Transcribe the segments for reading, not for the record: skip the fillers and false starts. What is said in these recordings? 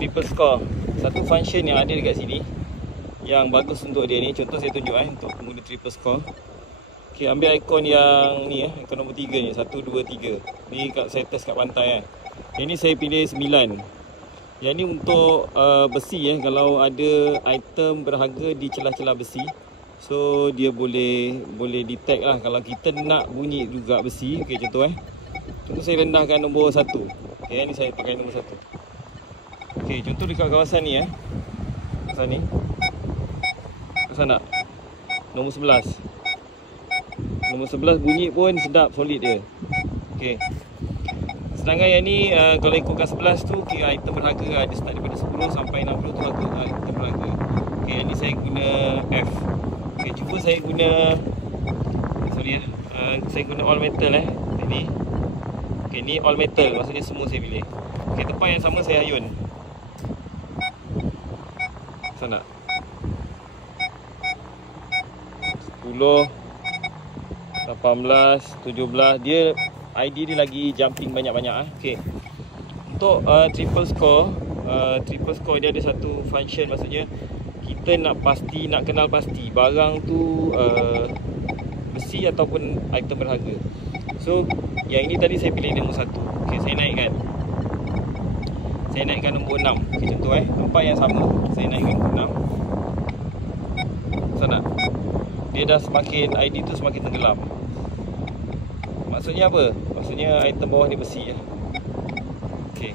triple score. Satu function yang ada dekat sini yang bagus untuk dia ni, contoh saya tunjuk untuk pengguna triple score. Okay, ambil ikon yang ni ikon nombor 3 ni, 1, 2, 3. Ni saya test kat pantai Yang ni saya pilih 9. Yang ni untuk besi kalau ada item berharga di celah-celah besi. So dia boleh detect lah kalau kita nak bunyi juga besi. Okey, contoh contoh saya rendahkan nombor 1. Okey, ni saya pakai nombor 1. Okey, contoh dekat kawasan ni kawasan ni. Kawasan nak nombor 11. Nombor 11 bunyi pun sedap, solid dia. Okey. Sedangkan yang ni kalau ikutkan 11 tu kira item berharga dia start daripada 10 sampai 60 tu item berharga. Okey, yang ni saya guna F. Okey, cuba saya guna saya guna all metal ni. Okey, ni all metal, maksudnya semua saya pilih. Okey, tempat yang sama saya ayun. Sana 10 18, 17. Dia ID dia lagi jumping banyak-banyak Okey. Untuk triple score dia ada satu function, maksudnya kita nak kenal pasti barang tu besi ataupun item berharga. So yang ini tadi saya pilih nombor 1. Okey, saya naikkan nombor 6. Okey, contoh tempat yang sama saya naikkan nombor 6. Sana dia dah semakin ID tu semakin tenggelam. Maksudnya apa? Maksudnya item bawah ni besi Okey.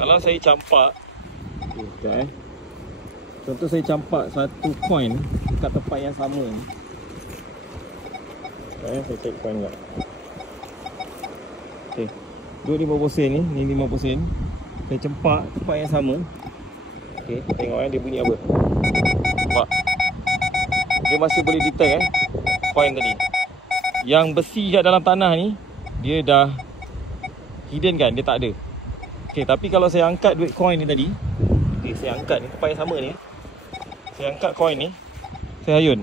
Kalau saya campak contoh saya campak satu coin dekat tempat yang sama ni. Saya cek coin juga. Okey. Dua 50 sen ni 50 sen. Saya campak tempat yang sama. Okey, tengok dia bunyi apa. Nampak? Dia masih boleh detect coin tadi. Yang besi kat dalam tanah ni dia dah hidden kan, dia tak ada. Okey, tapi kalau saya angkat duit coin ni tadi, okey, saya angkat ni tempat yang sama ni. Saya angkat coin ni, saya ayun.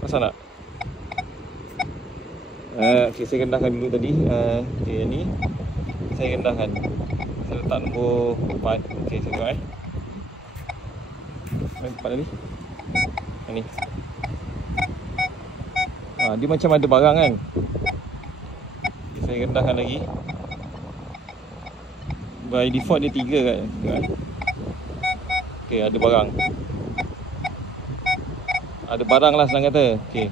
Pasal tak? Okey, saya rendahkan dulu tadi. Okey, yang ni saya rendahkan. Saya letak nombor 4. Okey, saya tengok tempat tadi. Yang ni. Dia macam ada barang kan. Okay, saya rendahkan lagi. By default dia 3 kan. Okay, ada barang. Ada barang lah senang kata. Okay,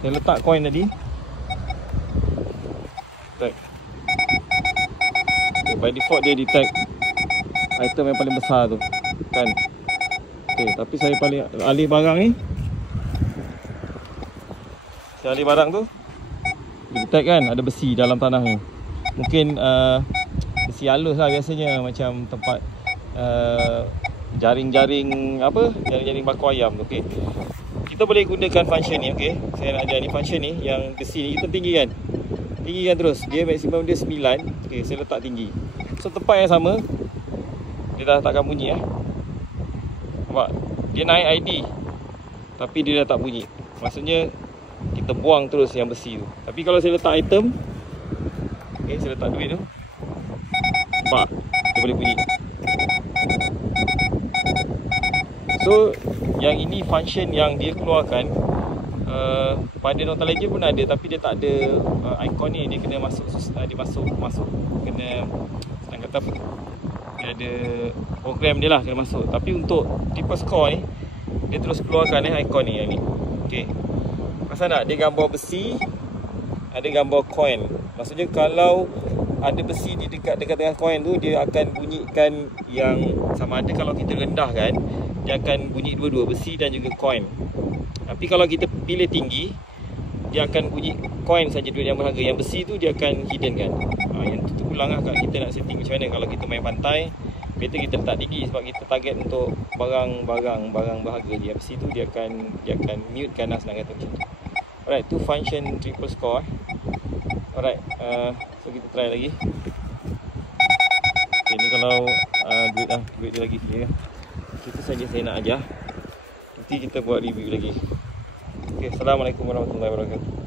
saya letak coin tadi. Okay, by default dia detect item yang paling besar tu kan. Okay, tapi saya paling alih barang ni. Saya alih barang tu, detect kan ada besi dalam tanah ni. Mungkin besi halus lah biasanya, macam tempat jaring-jaring jaring-jaring bakar ayam. Okey, kita boleh gunakan function ni. Okey, saya nak ajar ni function ni yang besi ni kita tinggikan terus. Dia maksimum dia 9. Okey, saya letak tinggi. So tempat yang sama dia dah takkan bunyi nampak? Dia naik ID tapi dia dah tak bunyi. Maksudnya kita buang terus yang besi tu. Tapi kalau saya letak item, okey, saya letak duit tu, nampak? Dia boleh bunyi. So yang ini function yang dia keluarkan pada Nota Ledger pun ada, tapi dia tak ada ikon ni. Dia kena masuk kena senang kata apa, dia ada program dia lah, kena masuk. Tapi untuk triple score ni dia terus keluarkan ikon ni yang ni. Okey, pasal tak dia gambar besi, ada gambar coin. Maksudnya kalau ada besi di dekat dengan coin tu, dia akan bunyikan yang sama ada. Kalau kita rendahkan, dia akan bunyi dua-dua, besi dan juga coin. Tapi kalau kita pilih tinggi, dia akan bunyi coin saja, duit yang berharga. Yang besi tu dia akan hidden kan. Yang tu pulang lah kita nak setting macam mana. Kalau kita main pantai, better kita letak tinggi sebab kita target untuk barang berharga. Yang besi tu dia akan mute kan lah, senang kata macam tu. Alright, tu function triple score. Alright, so kita try lagi. Okay, ni kalau duit dia lagi ya. Itu saja saya nak ajar. Nanti kita buat review lagi. Okay, Assalamualaikum warahmatullahi wabarakatuh.